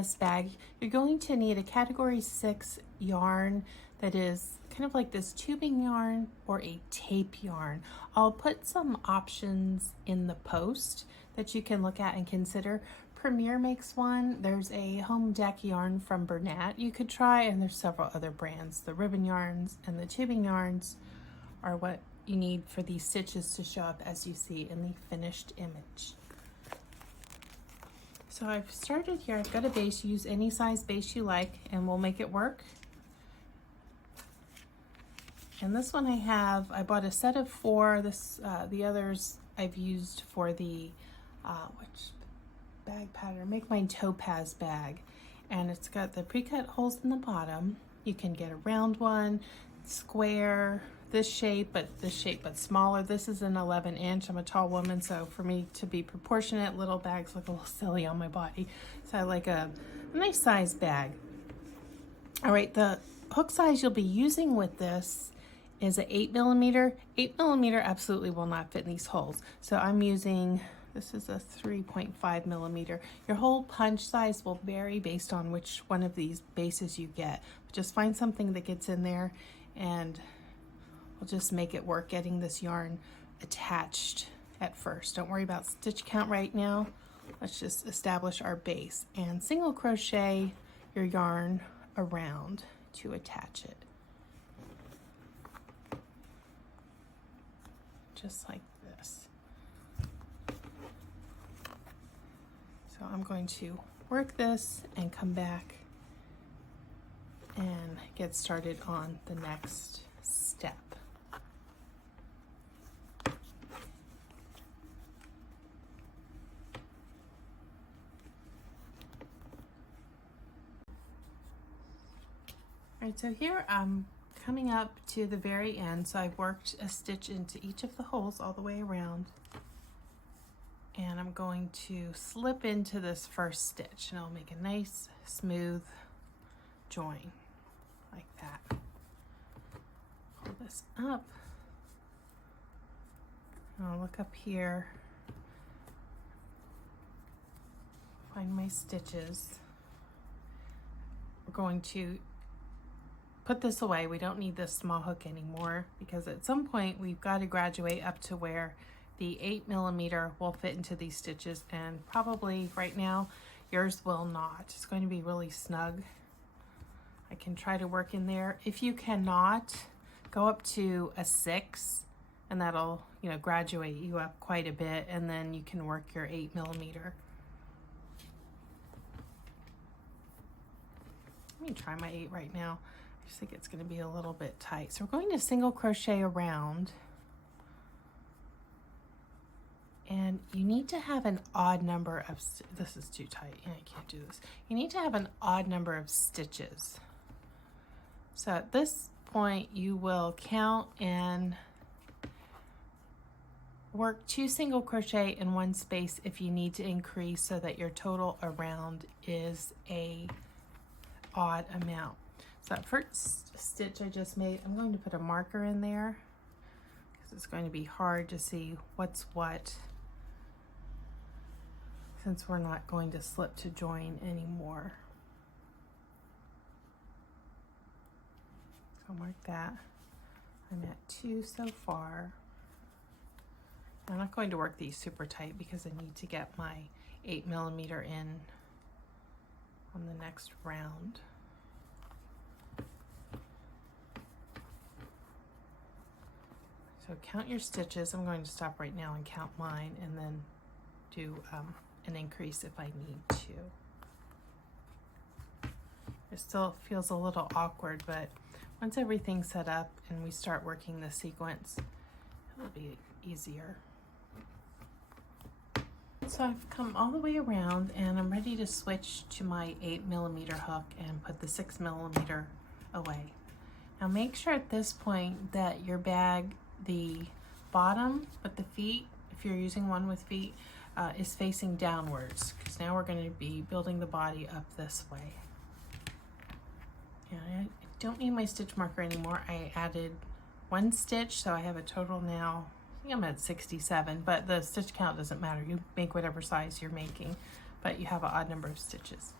this bag, you're going to need a category 6 yarn that is kind of like this tubing yarn or a tape yarn. I'll put some options in the post that you can look at and consider. Premier makes one. There's a home deck yarn from Bernat you could try, and there's several other brands. The ribbon yarns and the tubing yarns are what you need for these stitches to show up as you see in the finished image. So I've started here. I've got a base. Use any size base you like and we'll make it work. And this one I bought a set of 4. The others I've used for the which bag pattern, Make Mine Topaz bag, and it's got the pre-cut holes in the bottom. You can get a round one, square, this shape but smaller. This is an 11-inch. I'm a tall woman, so for me to be proportionate, little bags look a little silly on my body, so I like a nice size bag. All right, the hook size you'll be using with this is an 8mm. 8mm absolutely will not fit in these holes, so I'm using, this is a 3.5mm. Your hole punch size will vary based on which one of these bases you get. Just find something that gets in there and we'll just make it work getting this yarn attached at first. Don't worry about stitch count right now. Let's just establish our base and single crochet your yarn around to attach it. Just like this. So I'm going to work this and come back and get started on the next step. All right, so here I'm coming up to the very end, so I've worked a stitch into each of the holes all the way around, and I'm going to slip into this first stitch, and I'll make a nice smooth join like that. Pull this up, and I'll look up here, find my stitches. We're going to put this away. We don't need this small hook anymore because at some point we've got to graduate up to where the 8mm will fit into these stitches, and probably right now yours will not. It's going to be really snug. I can try to work in there. If you cannot, go up to a 6 and that'll, you know, graduate you up quite a bit, and then you can work your 8mm. Let me try my 8 right now. I just think it's going to be a little bit tight. So we're going to single crochet around, and you need to have an odd number of, this is too tight, yeah, I can't do this. You need to have an odd number of stitches. So at this point you will count and work 2 single crochet in one space if you need to increase, so that your total around is a odd amount. So that first stitch I just made, I'm going to put a marker in there because it's going to be hard to see what's what since we're not going to slip to join anymore. So mark that. I'm at 2 so far. I'm not going to work these super tight because I need to get my 8mm in on the next round. So count your stitches. I'm going to stop right now and count mine, and then do an increase if I need to. It still feels a little awkward, but once everything's set up and we start working the sequence, it'll be easier. So I've come all the way around and I'm ready to switch to my 8mm hook and put the 6mm away. Now make sure at this point that your bag, the bottom with the feet, if you're using one with feet, is facing downwards, because now we're going to be building the body up this way. And I don't need my stitch marker anymore. I added 1 stitch, so I have a total now, I think I'm at 67, but the stitch count doesn't matter. You make whatever size you're making, but you have an odd number of stitches.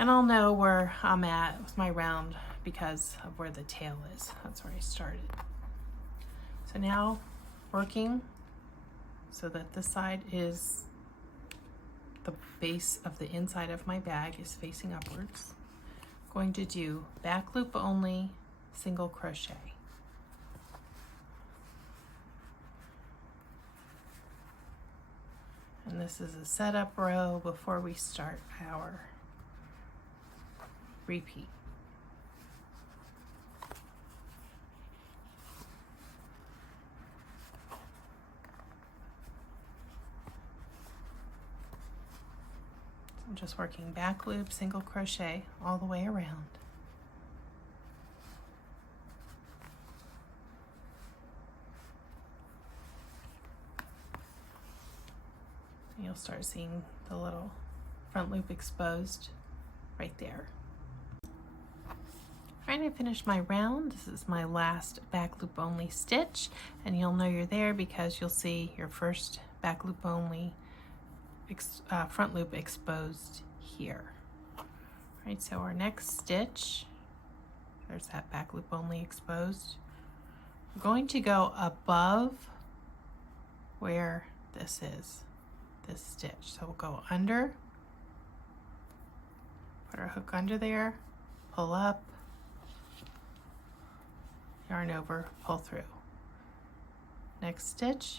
And I'll know where I'm at with my round because of where the tail is. That's where I started. So now working so that this side is the base of the inside of my bag is facing upwards. Going to do back loop only, single crochet. And this is a setup row before we start our repeat. I'm just working back loop, single crochet all the way around. You'll start seeing the little front loop exposed right there. Alright, I finished my round. This is my last back loop only stitch, and you'll know you're there because you'll see your first back loop only front loop exposed here. Alright, so our next stitch, there's that back loop only exposed. We're going to go above where this is, this stitch. So we'll go under, put our hook under there, pull up, yarn over, pull through. Next stitch,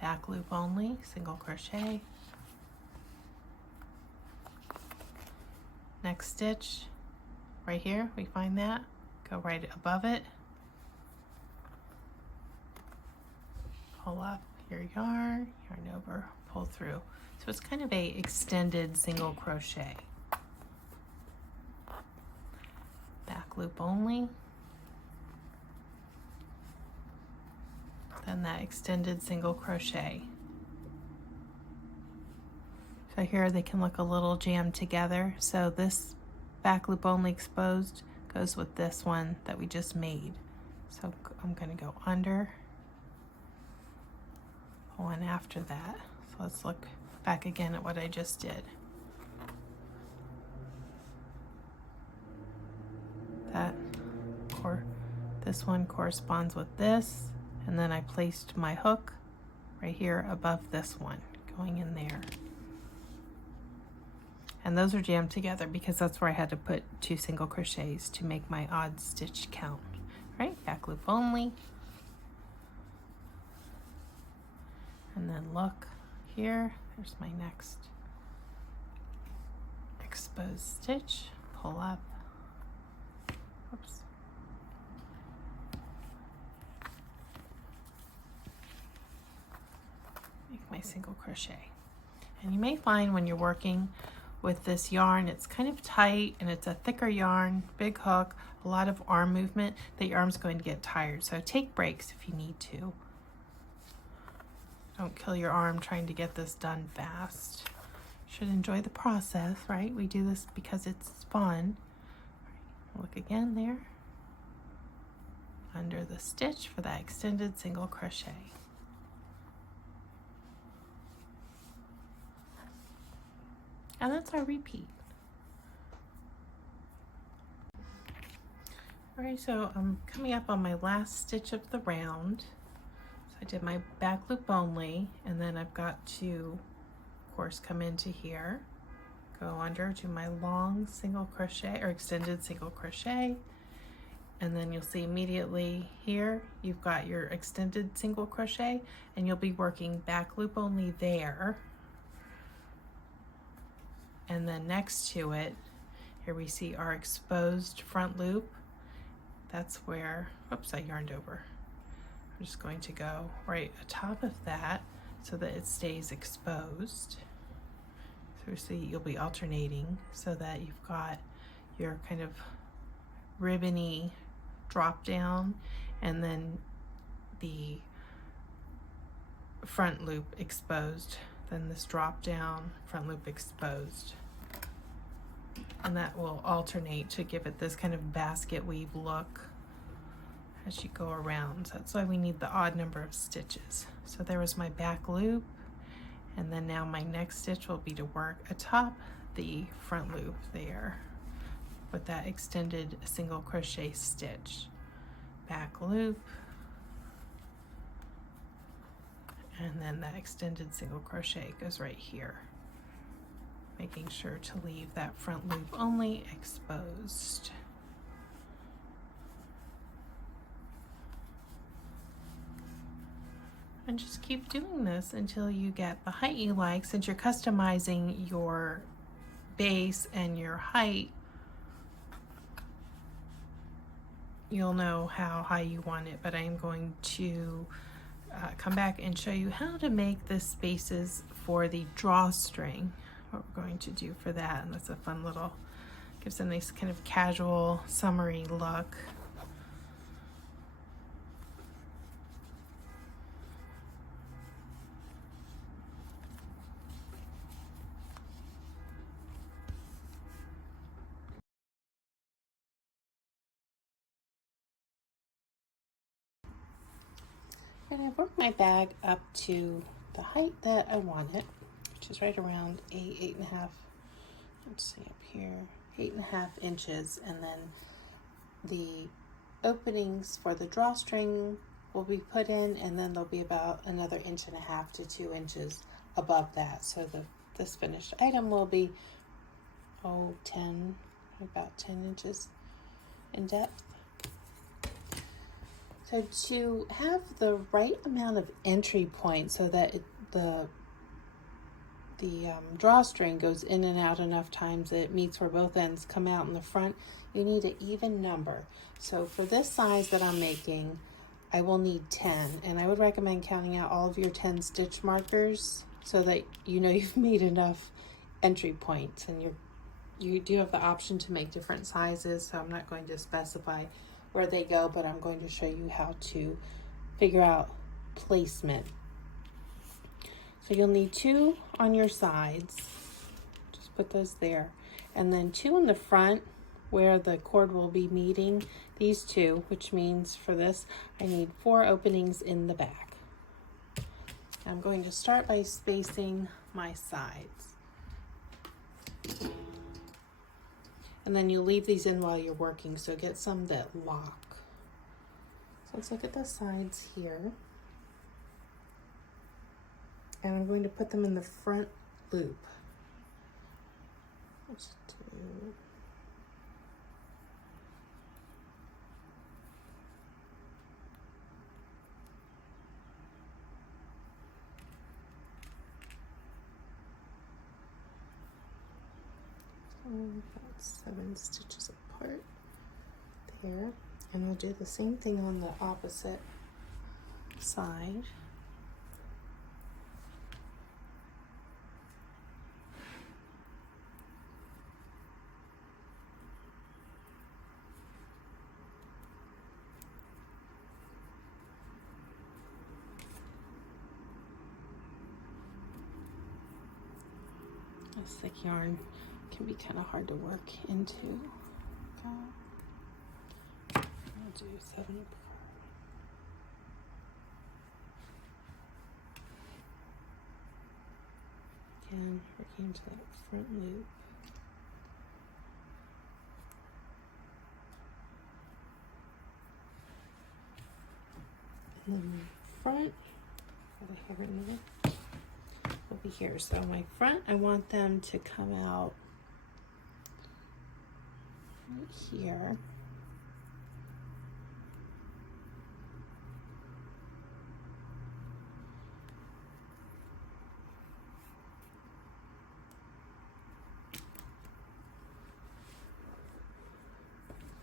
back loop only, single crochet. Next stitch, right here, we find that, go right above it, pull up your yarn, yarn over, pull through. So it's kind of a extended single crochet. Back loop only, then that extended single crochet. So here they can look a little jammed together. So this back loop only exposed goes with this one that we just made. So I'm going to go under, one after that. So let's look back again at what I just did. This one corresponds with this, and then I placed my hook right here above this one, going in there. And those are jammed together because that's where I had to put 2 single crochets to make my odd stitch count. Right, back loop only. And then look here, there's my next exposed stitch, pull up, oops. Make my single crochet. And you may find when you're working with this yarn, it's kind of tight and it's a thicker yarn, big hook, a lot of arm movement, that your arm's going to get tired. So take breaks if you need to. Don't kill your arm trying to get this done fast. You should enjoy the process, right? We do this because it's fun. Look again there. Under the stitch for that extended single crochet. And that's our repeat. All right, so I'm coming up on my last stitch of the round. So I did my back loop only, and then I've got to, of course, come into here, go under to my long single crochet or extended single crochet, and then you'll see immediately here you've got your extended single crochet, and you'll be working back loop only there. And then next to it, here we see our exposed front loop. That's where, oops, I yarned over. I'm just going to go right atop of that so that it stays exposed. So see, you'll be alternating so that you've got your kind of ribbony drop down and then the front loop exposed. Then this drop down, front loop exposed. And that will alternate to give it this kind of basket weave look as you go around. So that's why we need the odd number of stitches. So there was my back loop, and then now my next stitch will be to work atop the front loop there with that extended single crochet stitch. Back loop, and then that extended single crochet goes right here, making sure to leave that front loop only exposed. And just keep doing this until you get the height you like. Since you're customizing your base and your height, you'll know how high you want it, but I am going to come back and show you how to make the spaces for the drawstring, what we're going to do for that. And that's a fun little, gives a nice kind of casual summery look. And I've worked my bag up to the height that I want it, which is right around 8.5, let's see up here, 8.5 inches. And then the openings for the drawstring will be put in, and then there'll be about another 1.5 to 2 inches above that. So this finished item will be, about 10 inches in depth. So to have the right amount of entry points so that the drawstring goes in and out enough times that it meets where both ends come out in the front, you need an even number. So for this size that I'm making, I will need 10, and I would recommend counting out all of your 10 stitch markers so that you know you've made enough entry points. And you do have the option to make different sizes, so I'm not going to specify where they go, but I'm going to show you how to figure out placement. So you'll need 2 on your sides, just put those there, and then 2 in the front where the cord will be meeting these 2, which means for this I need 4 openings in the back. I'm going to start by spacing my sides, and then you leave these in while you're working, so get some that lock. So let's look at the sides here. And I'm going to put them in the front loop. Let's do... about 7 stitches apart there, and I'll do the same thing on the opposite side. This thick yarn can be kind of hard to work into. I'll do 7 apart. Again, working into that front loop. And then my front, what I have it in there, will be here. So my front, I want them to come out right here.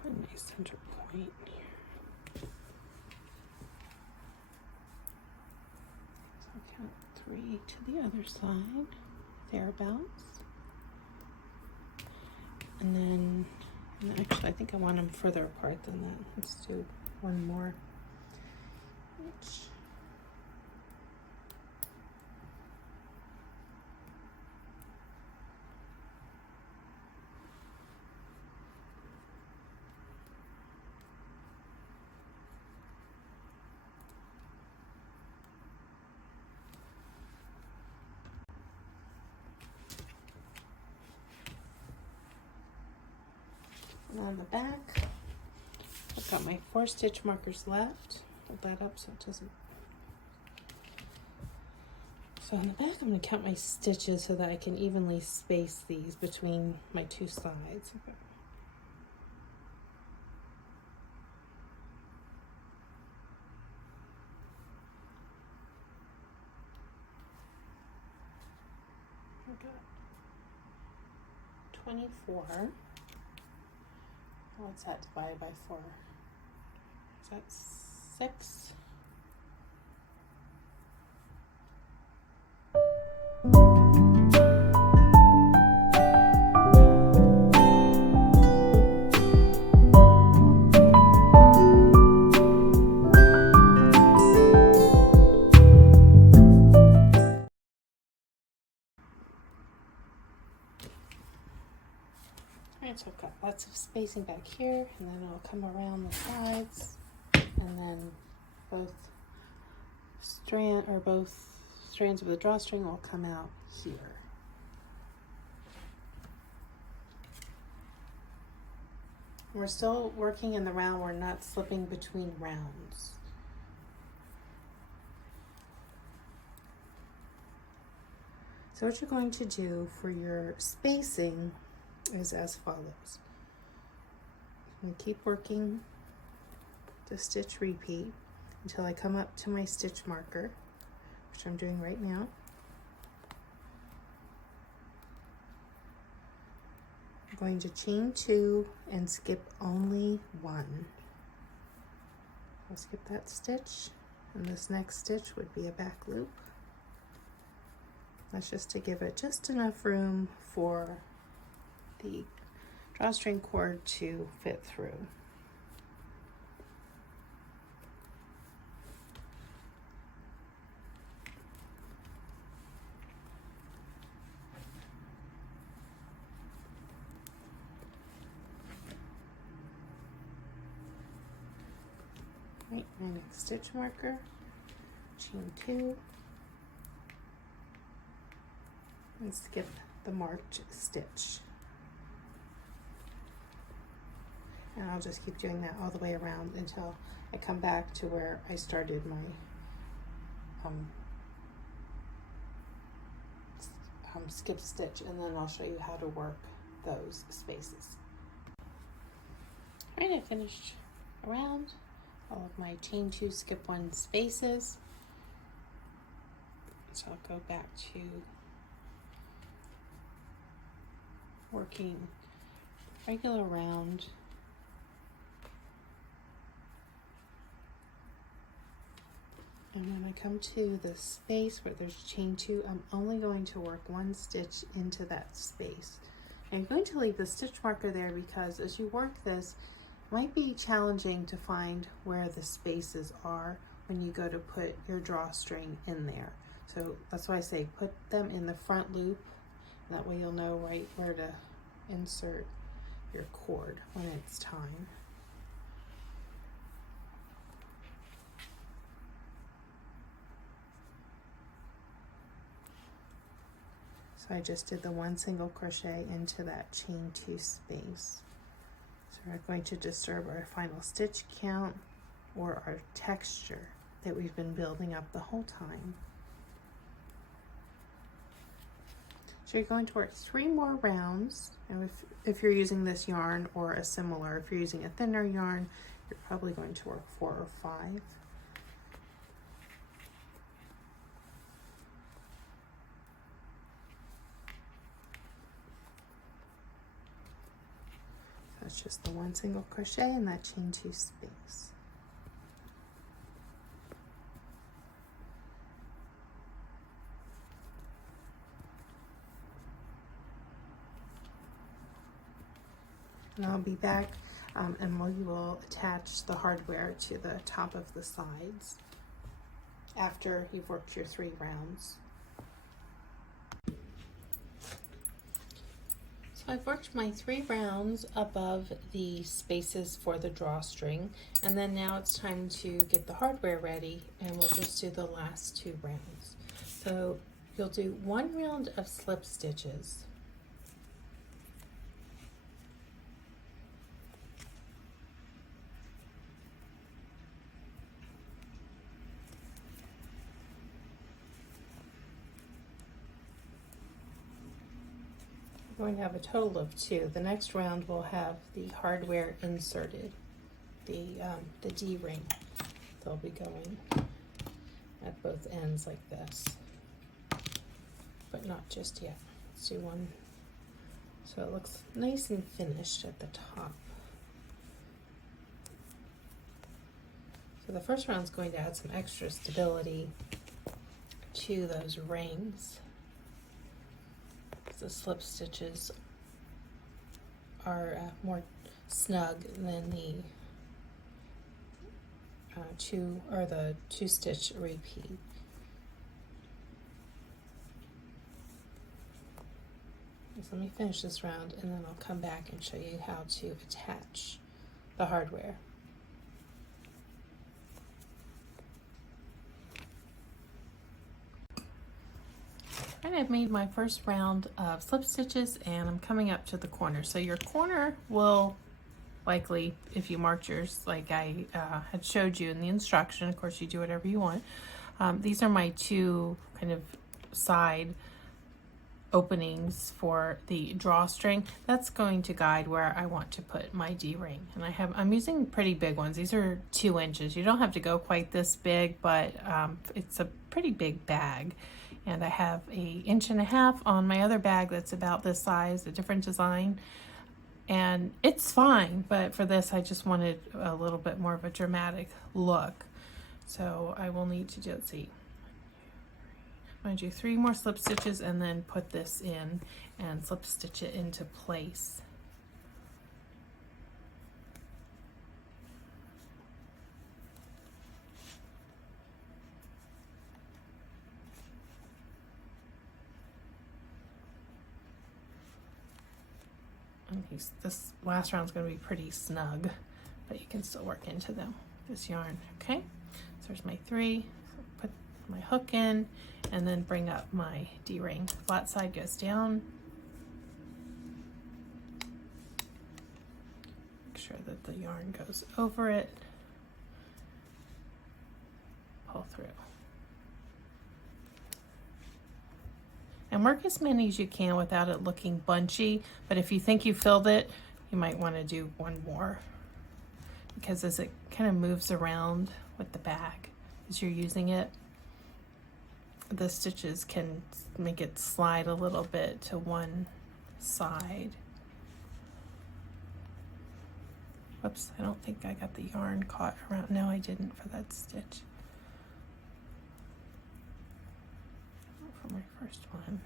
A nice center point here. So I'll count 3 to the other side, thereabouts. And then, actually I think I want them further apart than that. Let's do one more each. On the back, I've got my 4 stitch markers left. Hold that up so it doesn't. So on the back, I'm going to count my stitches so that I can evenly space these between my 2 sides. Okay. I've got 24. What's that divided by 4? Is that 6? So I've got lots of spacing back here, and then it'll come around the sides, and then both strands of the drawstring will come out here. We're still working in the round, we're not slipping between rounds. So what you're going to do for your spacing is as follows. I'm going to keep working the stitch repeat until I come up to my stitch marker, which I'm doing right now. I'm going to chain 2 and skip only 1. I'll skip that stitch, and this next stitch would be a back loop. That's just to give it just enough room for the drawstring cord to fit through. Right, my next stitch marker, chain 2, and skip the marked stitch. And I'll just keep doing that all the way around until I come back to where I started my skip stitch, and then I'll show you how to work those spaces. All right, I finished around all of my chain 2, skip 1 spaces. So I'll go back to working regular round. And when I come to the space where there's chain 2, I'm only going to work 1 stitch into that space. And I'm going to leave the stitch marker there because as you work this, it might be challenging to find where the spaces are when you go to put your drawstring in there. So that's why I say put them in the front loop. That way you'll know right where to insert your cord when it's time. So I just did the 1 single crochet into that chain 2 space. So we're going to disturb our final stitch count or our texture that we've been building up the whole time. So you're going to work 3 more rounds. And if you're using this yarn or a similar, if you're using a thinner yarn, you're probably going to work 4 or 5. That's just the 1 single crochet in that chain 2 space. And I'll be back and we will attach the hardware to the top of the sides after you've worked your 3 rounds. So I've worked my 3 rounds above the spaces for the drawstring, and then now it's time to get the hardware ready, and we'll just do the last 2 rounds. So you'll do 1 round of slip stitches. going to have a total of 2. The next round will have the hardware inserted, the D-ring. They'll be going at both ends like this, but not just yet. Let's do one so it looks nice and finished at the top. So the first round is going to add some extra stability to those rings. The slip stitches are more snug than the two stitch repeat. So let me finish this round and then I'll come back and show you how to attach the hardware. And I've made my first round of slip stitches and I'm coming up to the corner. So your corner will likely, if you marked yours like I had showed you in the instruction, of course you do whatever you want. These are my 2 kind of side openings for the drawstring. That's going to guide where I want to put my D-ring. And I'm using pretty big ones. These are 2 inches. You don't have to go quite this big, but it's a pretty big bag. And I have an 1.5 inches on my other bag that's about this size, a different design. And it's fine, but for this I just wanted a little bit more of a dramatic look. So I will need to do, let's see, I'm going to do 3 more slip stitches and then put this in and slip stitch it into place. And this last round is going to be pretty snug, but you can still work into them, this yarn. Okay, so there's my 3. So put my hook in and then bring up my D-ring. Flat side goes down. Make sure that the yarn goes over it. Pull through. And work as many as you can without it looking bunchy, but if you think you filled it, you might want to do 1 more, because as it kind of moves around with the bag as you're using it, the stitches can make it slide a little bit to one side. Whoops, I don't think I got the yarn caught around. No, I didn't for that stitch. For my first one.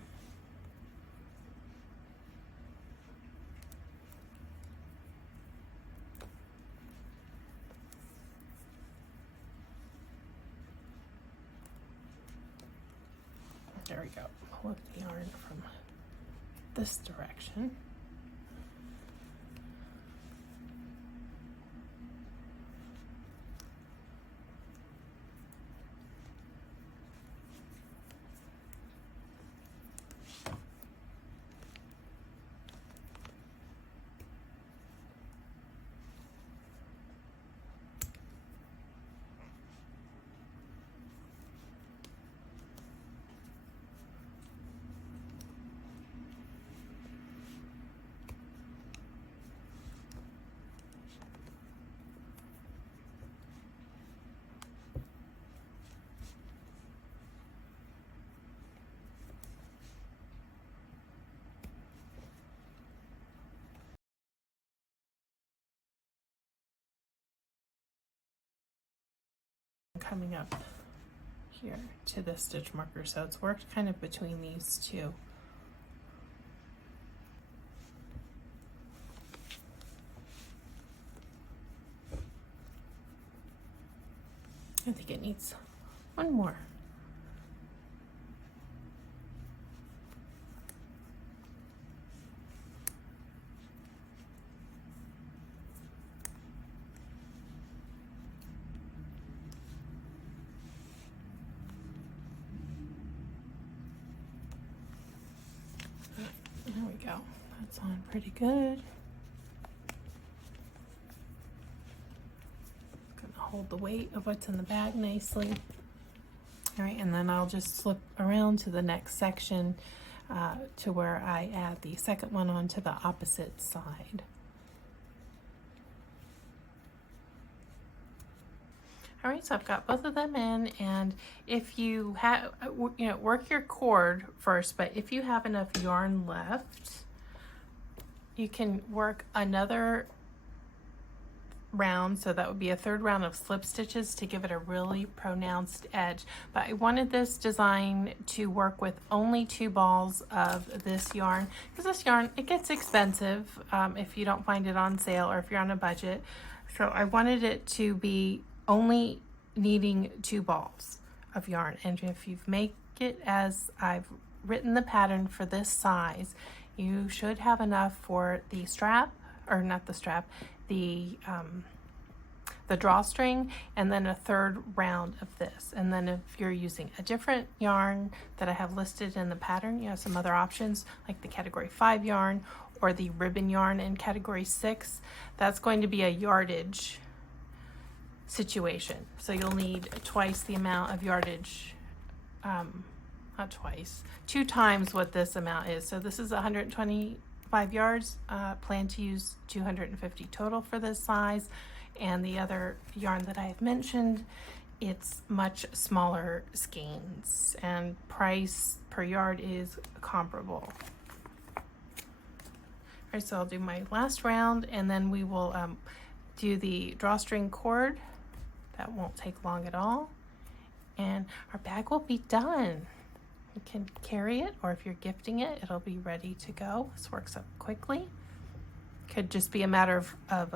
There we go. Pull up the yarn from this direction. Coming up here to the stitch marker, so it's worked kind of between these 2. I think it needs 1 more. There we go. That's on pretty good. Gonna hold the weight of what's in the bag nicely. All right, and then I'll just slip around to the next section. to where I add the second one onto the opposite side. All right, so I've got both of them in, and if you have, work your cord first, but if you have enough yarn left, you can work another round, so that would be a third round of slip stitches to give it a really pronounced edge. But I wanted this design to work with only 2 balls of this yarn, because this yarn, it gets expensive if you don't find it on sale or if you're on a budget. So I wanted it to be only needing 2 balls of yarn, and if you make it as I've written the pattern for this size, you should have enough for the strap, or not the strap, the drawstring, and then a third round of this. And then if you're using a different yarn that I have listed in the pattern, you have some other options like the category 5 yarn or the ribbon yarn in category 6. That's going to be a yardage situation, so you'll need twice the amount of yardage, not twice, 2 times what this amount is. So this is 125 yards, plan to use 250 total for this size. And the other yarn that I have mentioned, it's much smaller skeins, and price per yard is comparable. All right, so I'll do my last round, and then we will do the drawstring cord. That won't take long at all, and our bag will be done. You can carry it, or if you're gifting it, it'll be ready to go. This works up quickly. Could just be a matter of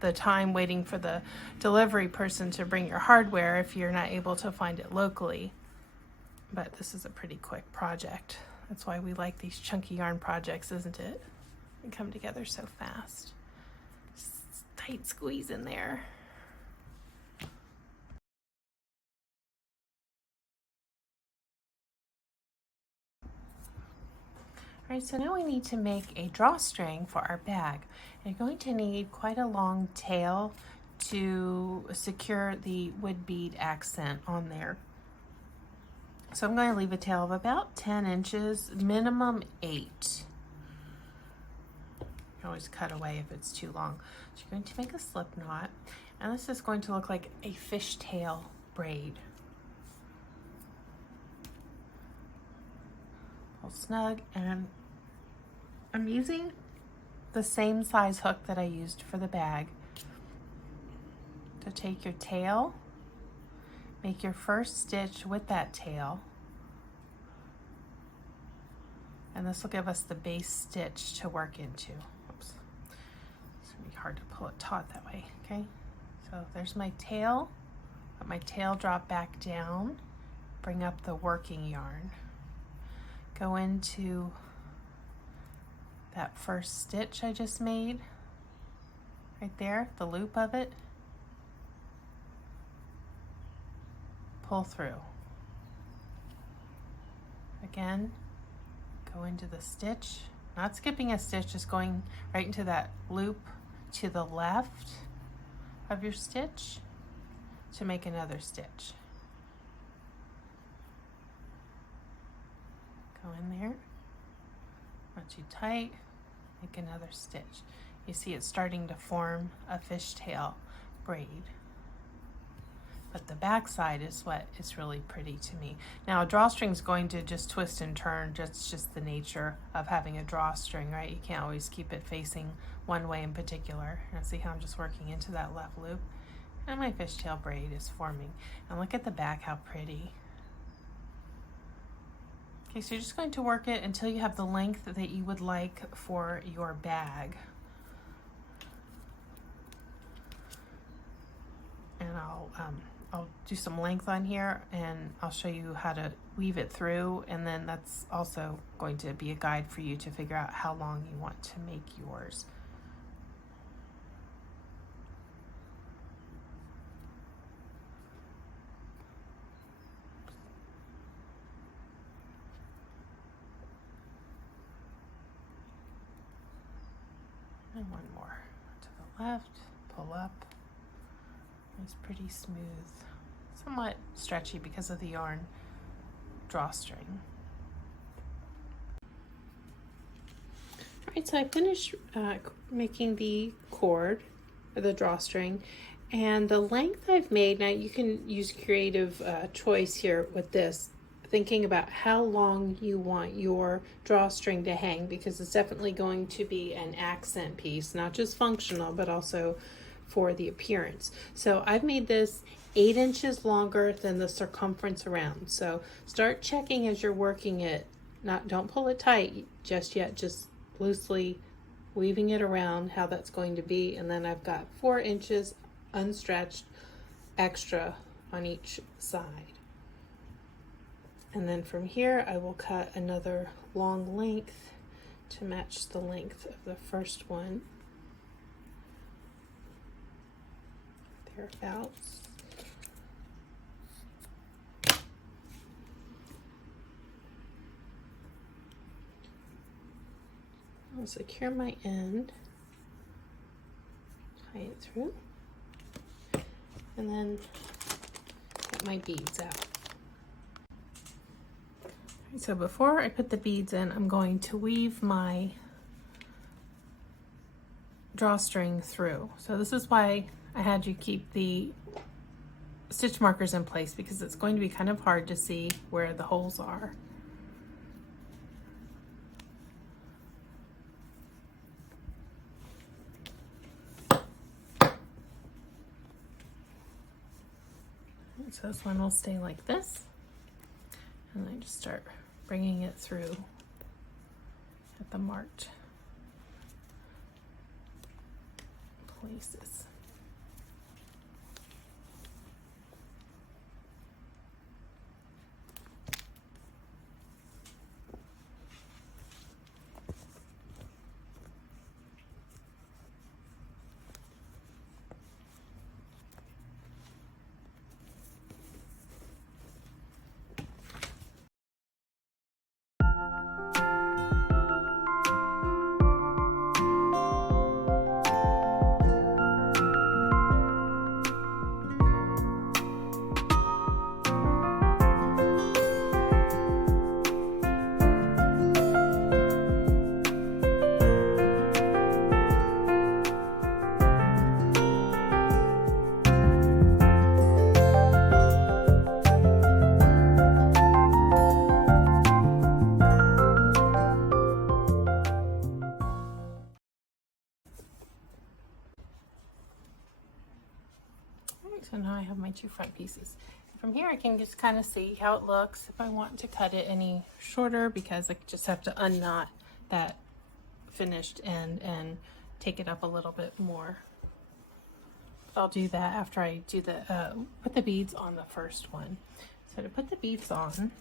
the time waiting for the delivery person to bring your hardware if you're not able to find it locally. But this is a pretty quick project. That's why we like these chunky yarn projects, isn't it? They come together so fast. Just tight squeeze in there. All right, so now we need to make a drawstring for our bag. You're going to need quite a long tail to secure the wood bead accent on there. So I'm going to leave a tail of about 10 inches, minimum 8. You can always cut away if it's too long. So you're going to make a slip knot, and this is going to look like a fishtail braid. Pull snug, and I'm using the same size hook that I used for the bag. To take your tail, make your first stitch with that tail, and this will give us the base stitch to work into. Oops. It's gonna be hard to pull it taut that way, okay? So there's my tail, let my tail drop back down, bring up the working yarn, go into that first stitch I just made, right there, the loop of it, pull through. Again, go into the stitch, not skipping a stitch, just going right into that loop to the left of your stitch to make another stitch. Go in there, not too tight, make another stitch. You see it's starting to form a fishtail braid. But the back side is what is really pretty to me. Now a drawstring is going to just twist and turn, just the nature of having a drawstring, right? You can't always keep it facing one way in particular. Now see how I'm just working into that left loop? And my fishtail braid is forming. And look at the back, how pretty. Okay, so you're just going to work it until you have the length that you would like for your bag. And I'll do some length on here, and I'll show you how to weave it through, and then that's also going to be a guide for you to figure out how long you want to make yours. And one more to the left, pull up. It's pretty smooth, somewhat stretchy because of the yarn drawstring. All right, so I finished making the cord, or the drawstring, and the length I've made, now you can use creative choice here with this, thinking about how long you want your drawstring to hang, because it's definitely going to be an accent piece, not just functional, but also for the appearance. So I've made this 8 inches longer than the circumference around. So start checking as you're working it. Don't pull it tight just yet, just loosely weaving it around how that's going to be. And then I've got 4 inches unstretched extra on each side. And then from here I will cut another long length to match the length of the first one. Thereabouts. I'll secure my end, tie it through, and then get my beads out. So before I put the beads in, I'm going to weave my drawstring through. So this is why I had you keep the stitch markers in place, because it's going to be kind of hard to see where the holes are. So this one will stay like this, and I just start bringing it through at the marked places. So now I have my 2 front pieces. From here I can just kind of see how it looks, if I want to cut it any shorter, because I just have to unknot that finished end and take it up a little bit more. I'll do that after I do the put the beads on the first one. So to put the beads on,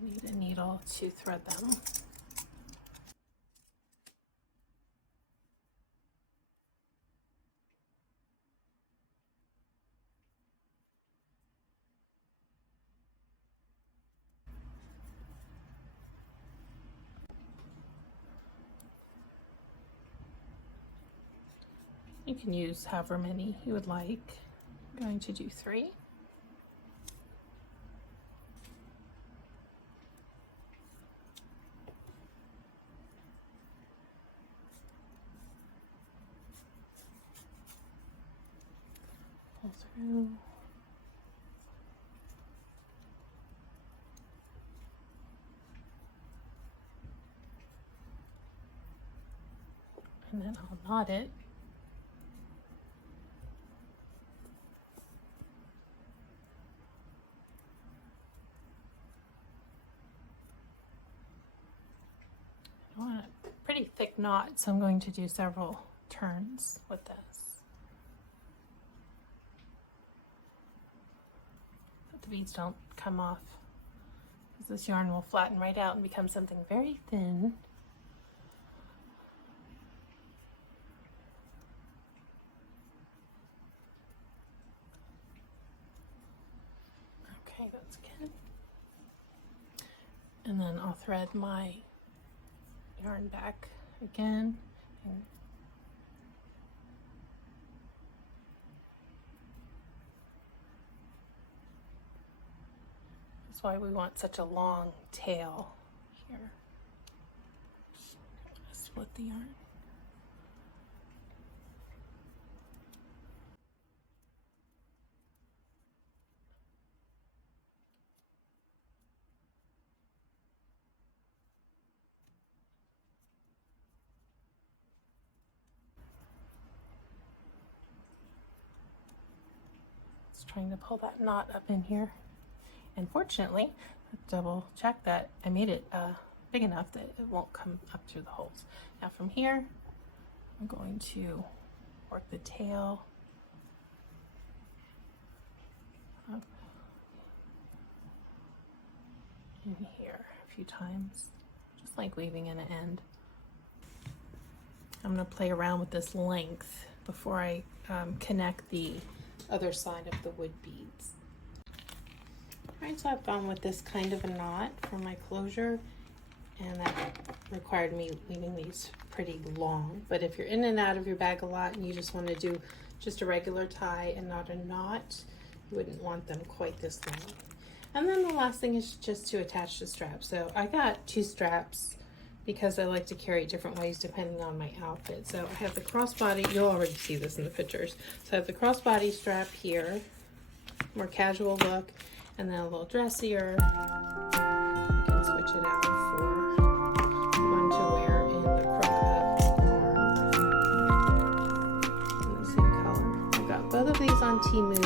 I need a needle to thread them. You can use however many you would like. I'm going to do 3. Pull through. And then I'll knot it. I want a pretty thick knot, so I'm going to do several turns with this. But the beads don't come off, because this yarn will flatten right out and become something very thin. Okay, that's good. And then I'll thread my yarn back again. And that's why we want such a long tail here. Split the yarn. Trying to pull that knot up in here, and fortunately double check that I made it big enough that it won't come up through the holes. Now from here I'm going to work the tail up in here a few times, just like weaving in an end. I'm going to play around with this length before I connect the other side of the wood beads. Alright, so I've gone with this kind of a knot for my closure, and that required me leaving these pretty long. But if you're in and out of your bag a lot and you just want to do just a regular tie and not a knot, you wouldn't want them quite this long. And then the last thing is just to attach the strap. So I got 2 straps because I like to carry it different ways depending on my outfit. So I have the crossbody, you'll already see this in the pictures. So I have the crossbody strap here, more casual look, and then a little dressier. You can switch it out for one to wear in the crop up or in the same color. I've got both of these on Temu.